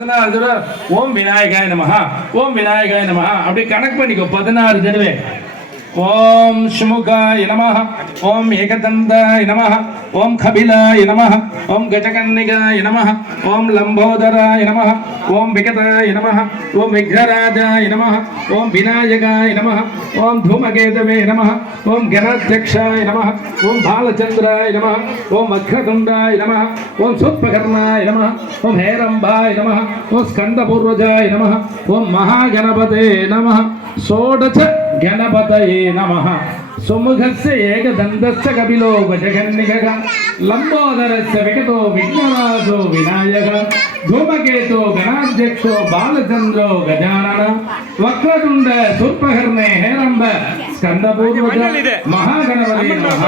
ஓம் விநாயகாய நமஹ ஓம் விநாயகாய நமஹ அப்படி கணக்கு பண்ணிக்கோ 16 தடவை. ஓம் சுமுகாய நமஹ ஓம் ஏகதந்தாய நமஹ ஓம் கபிலாய நமஹ ஓம் கஜகன்னிகாய நமஹ ஓம் லம்போதராய நமஹ ஓம் விகதாய நமஹ ஓம் விக்னராஜாய நமஹ ஓம் விநாயகாய நமஹ ஓம் தூமகேதவே நமஹ ஓம் கணாத்யக்ஷாய நமஹ ஓம் பாலச்சந்திராய நமஹ ஓம் வக்ரதுண்டாய நமஹ ஓம் சூத்பகர்ணாய நமஹ ஓம் ஹேரம்பாய நமஹ ஓம் ஸ்கந்தபூர்வஜாய நமஹ ஓம் மகாகணபதே நமஹ षोडश गणपतये नमः सुमुखस्य एकदन्तस्य कपिलो गजगन्निकः लम्बोदरस्य विकटो विघ्नराजो विनायकः धूमकेतो गणाध्यक्षो बालचन्द्रो गजानन वक्रतुण्ड शूर्पकर्णे हेरम्ब स्कन्दपूर्वज महागणपतये नमः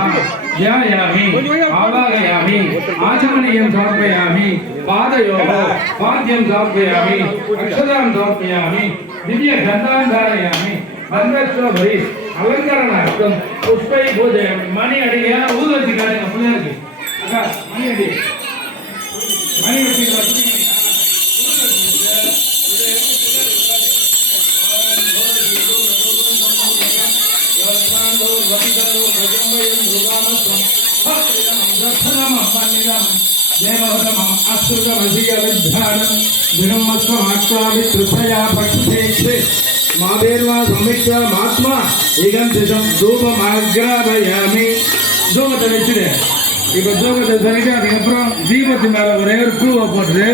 ध्यायामि आवाहयामि आचमनीयं समर्पयामि पादयोः पाद्यं समर्पयामि अक्षतां समर्पयामि दिव्य गन्धां धारयामि बन्धस्वभरि अलङ्करणार्थं पुष्पै पूजयामि मणि अडिया ऊदति गायक पुण्यर्गे अगा मणि अडि मणि अडि देवोतमम् अश्रुतमधिगविध्यानं दिनमस्वमाक्वामित्रया पक्षुषे मावेर्वा संविक्त्वा महात्मा एकं दिशं धूपमाग्रापयामि धूपத்தை வச்சுடு இப்போ தூபத்தை சொல்லிட்டு அதுக்கப்புறம் தீபத்து மேலே ஒரே ஒரு பூவை போட்டுரு